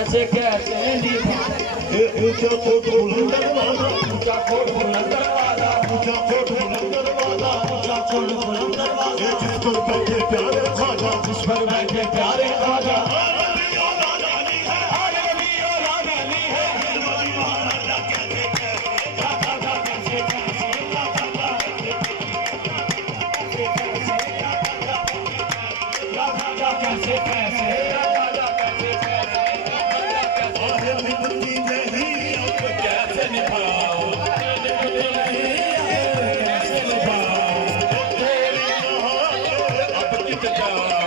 कैसे कैसे ऊंचा कोट बुलंदर वाला ऊंचा कोट बुलंदर वाला ऊंचा कोट बुलंदर वाला ऊंचा कोट बुलंदर वाला जिस पर बैठे प्यारे ख्वाजा जिस पर बैठे प्यारे ख्वाजा Go.